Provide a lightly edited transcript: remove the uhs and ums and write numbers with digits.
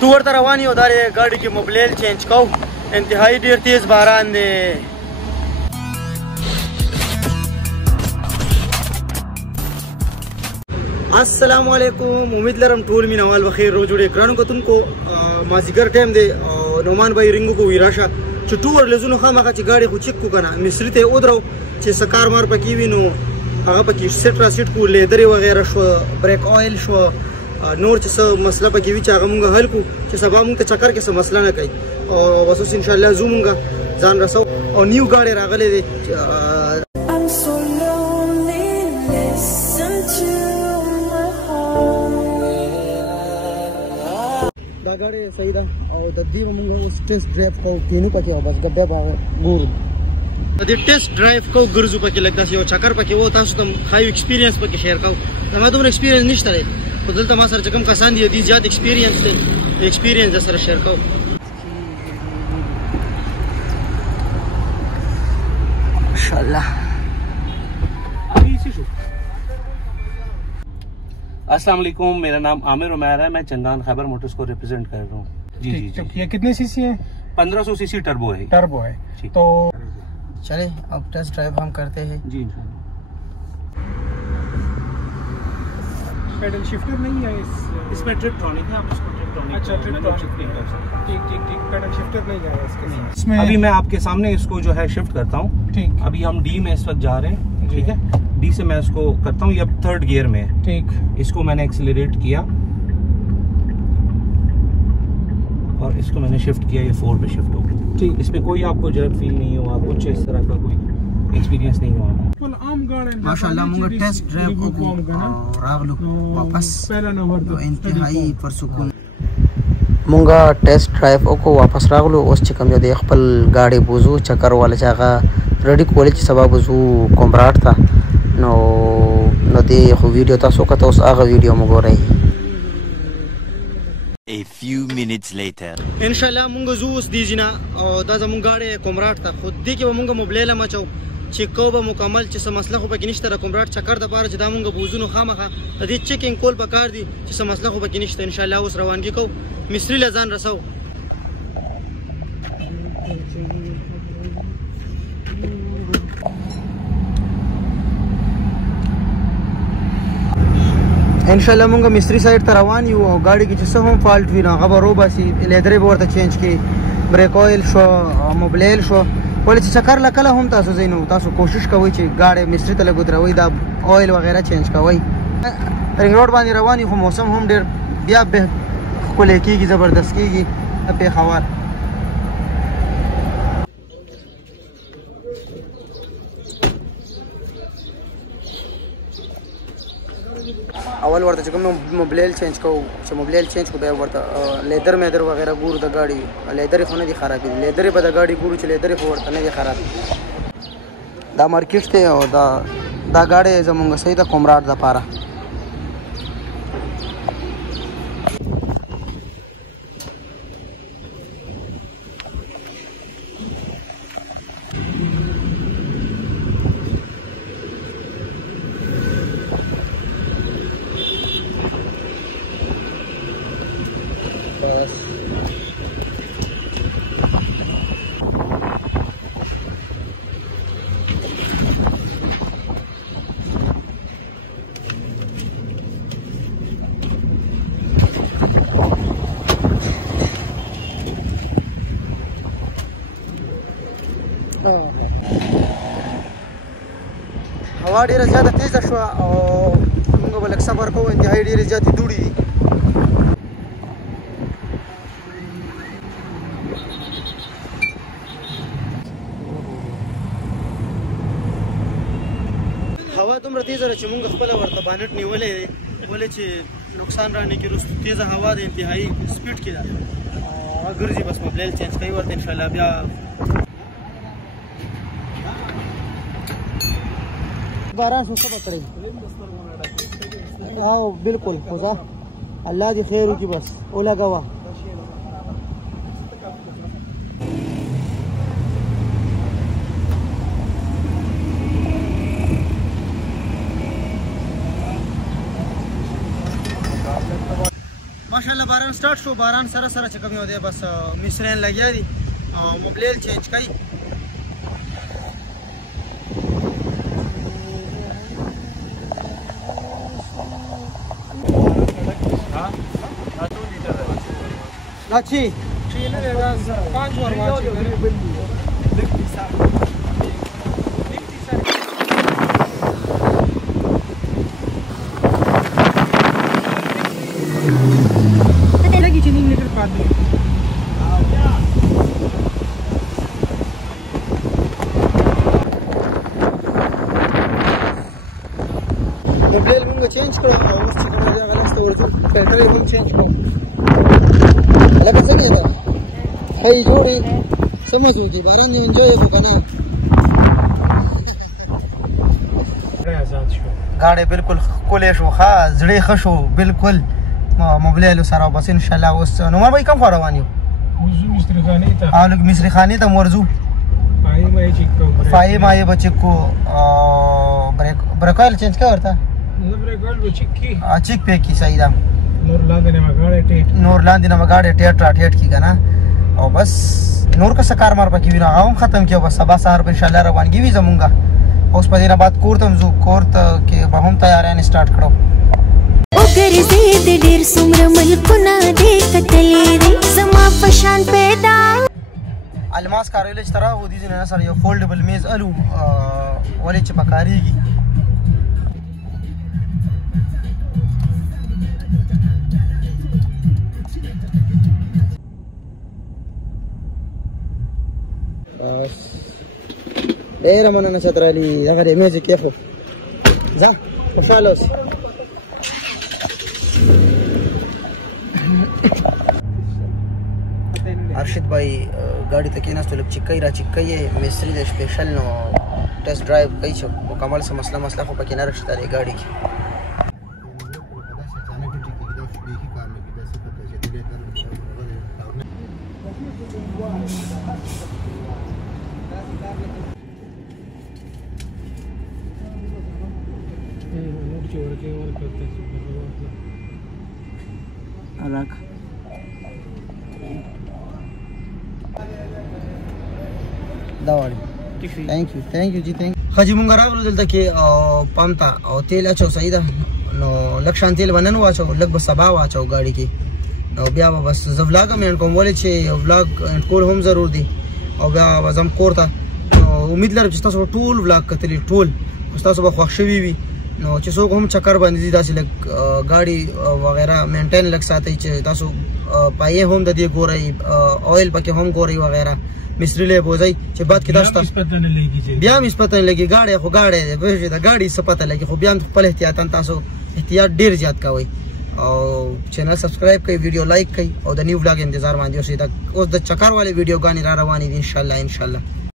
تو ورته روان یو دا ګاډي کې موبلیل چینج کوو انتهایی ډېر تیز باران دی السلام علیکم امید لرم ټول مینوال بخیر رو جوړې ګرانو کتونکو مازدیګر ټایم دی او نومان بھائی رینګو کو ویراشه چې ټو ور لزونو خامخا چې ګاډي خو چک کو کنه مصری ته ودرو چې سکار مار پکې وینو هغه پکې سیټ را سیټ کو لیدرې وغیرہ شو بریک آیل شو نور چې څه مسله پکې وی چې هغه مونږ حل کو چې سبا مونږ ته چکر کې څه مسله نه کوي او بس ان شاء الله زو مونږ ځان رسو او نیو ګاډي راغلي دي دا ګاډي صحیح ده او د دې مونږ اوس ټیسټ ډرایو کوو کینو پکې او بس ګډه باندې ګورو د دې ټیسټ ډرایو کوو ګرځو پکې لګدا یو چکر پکې وو تاسو ته خایو ایکسپیرینس پکې شیر کوو زما دومره ایکسپیرینس نشته دی خو دلته ما سره چې کوم کسان دي دې زیات ایکسپیرینس دی ایکسپیرینس سره شیر کوو ماشاءالله अस्सलाम वालेकुम, मेरा नाम आमिर उमैर है। मैं चंदान खैबर मोटर्स को रिप्रेजेंट कर रहा हूँ। जी जी जी। ये कितने सीसी है? 1500 सीसी टर्बो है। टर्बो है तो चले अब टेस्ट ड्राइव हम करते हैं जी। पेडल शिफ्टर नहीं है इसमें ट्रिपट्रॉनिक है, आप इसको ट्रिपट्रॉनिक। अच्छा ट्रिपट्रॉनिक ठीक ठीक ठीक। पेडल शिफ्टर नहीं है इसमें। अभी मैं आपके सामने इसको जो है शिफ्ट करता हूँ। ठीक। अभी हम डी में इस वक्त जा रहे हैं, ठीक है। डी से मैं इसको करता हूँ, ये अब 3rd गियर में है। ठीक। इसको मैंने एक्सीलरेट किया और इसको मैंने शिफ्ट किया, ये 4 पे शिफ्ट हो गया। ठीक। इसमें कोई आपको जर्क फील नहीं हुआ, कुछ इस तरह का कोई एक्सपीरियंस नहीं हुआ। माशाल्लाह मुंगा टेस्ट ड्राइव को रागलो वापस पहला नंबर तो इंतहाई परसुकून मुंगा टेस्ट ड्राइव को वापस रागलो ओस چې کوم دی خپل गाड़ी بوزو چکر والا چاغه रेडी کولې چې سبا بوزو کومبراټ تا نو دی خو ویډیو تاسو کته اوس هغه ویډیو مګورئ A few minutes later ان شاء الله مونږ زو اوس دی جنا او دا زمونږ गाड़ी کومبراټ تا خود دی کې مونږ موبایل مچو چې کوبه مکمل چې سم مسله خو پکې نشته را کومبراټ چکر د پاره چې دا مونږ بوزونو خامخه د دې چیکینګ کول پکار دي چې سم مسله خو پکې نشته ان شاء الله اوس روانګي کو مصری لزان رسو ان شاء الله مونږ مصری سایډ ته روان یو او गाड़ी کې چې څه هم فالټ وي نو هغه به روباسي لیدرې به ورته چینج کړي بریک آیل شو موبایل شو ولې چې چکر لکله هم تاسو زینو تاسو کوشش کوئ چې गाड़ी مصری ته لګودروي دا آیل وغیرہ چینج کوئ رنګ روډ باندې روان یو موسم هم ډېر بیا به ښکلی کېږي زبردست کېږي پېښور اول ورته چې کوم موبایل چینج کوو چې موبایل چینج کو بیا ورته لیدر میدر وغیرہ ګورو د गाड़ी لیدر خو نه دي خراب دي لیدر په د गाड़ी ګورو چې لیدر خو ورته نه دي خراب دا مارکیټ ته او دا गाड़ी زمونږ صحیح د کومراټ د پاره هوا ډیره زیاته تیزه شو او موږ به لږ سفر کوو انتهایی ډیرې زیاتې دوړې دي هوا دومره تیزه ده چې موږ خپله ورته بانټ نیولی دی ولې چې نقصان رانه کړي وروسته تیزه هوا د انتهایی سپیډ کې ده هغه ګرځي بس موبایل چینج کوي ورته انشاءالله بیا باران شو څه پکړی او بالکل خدا الله دې خیر وکړي بس ولګوا माशाल्लाह باران سٹارټ شو باران سره سره چې کوم یو دی بس مصرین لګیا دي او موبایل چینج کړي लाची چینه دا 5 ور واچي लगी चीनी लीटर पानी मोबाइल मंग चेंज करो और उससे करो या गलत तो जो पेट्रोल हम चेंज करो अलग से नहीं था हाई जोड़ी समझो जी बारान ने एंजॉय को करना गाड़ी बिल्कुल कोले शो खा जड़े खशो बिल्कुल मोबाइल सारा बस इंशाल्लाह उस नंबर भाई कम खरावानी हो वजू मिस्त्री खानी था हां लोग मिस्त्री खानी था मरजू फाई माए बच्चे को ब्रेक ब्रेक ऑयल चेंज क्या करता ब्रेक ऑयल वो चिक्की चिक पे की सही था नूर लांदे ना गाड़ी टेट की ना और बस नूर का सकार मार पकी बिना आऊं खत्म किया बस सबा सार पे इंशाल्लाह रवानगी भी जमूंगा उस पर दिन बाद कोर्ट हम जो कोर्ट के हम तैयार हैं स्टार्ट करो ओकर ज़ेद डेर सुमर मलकुना दे कतले रे समा पशान पैदा अलमास कार्यालय इस तरह वो दीजिए ना सर ये फोल्डेबल मेज अलू वाले चपकारीगी دايره من انا شطر لي يا اخي ميجي كيفو ذا فالوس ارشد भाई गाड़ी तक ना तो चिक्कई रा चिक्कई है मिस्त्री दे स्पेशल नो टेस्ट ड्राइव कई छो मुकम्मल से मसला को पकी ना रखता रे गाड़ी की अलग दावाड़ी थैंक यू जी थैंक खजी मुंगा रागलो दलता के पम्ता और तेल अचो सही दा नो लक्षण तेल बनन वाचो लगभग सबा वाचो गाड़ी की नो बिया बस व्लॉग में कोम बोले छे व्लॉग कोल हम जरूर दी और बिया वजम कोरता उम्मीद लर जस्ता सो टूल व्लॉग कतली टूल उस्ता सो खुशवी भी नो چې څوک هم چکر باندې داسې لګ गाड़ी वगैरह मेंटेन लग साथे چې تاسو پایې هم د دې ګوري اویل پکې هم ګوري वगैरह مستری له بوزي چې بعد کې تاسو بیا مې پته لګي गाड़ी خو गाड़ी ده به دا गाड़ी سپته لګي خو بیا خپل احتیاطاً تاسو احتیاط ډیر زیات کوئ او چینل سبسکرایب کړئ ویډیو لایک کړئ او د نیو ولاګ انتظار باندې اوسئ اوس د چکر والے ویډیو غانې را روانې دي ان شاء الله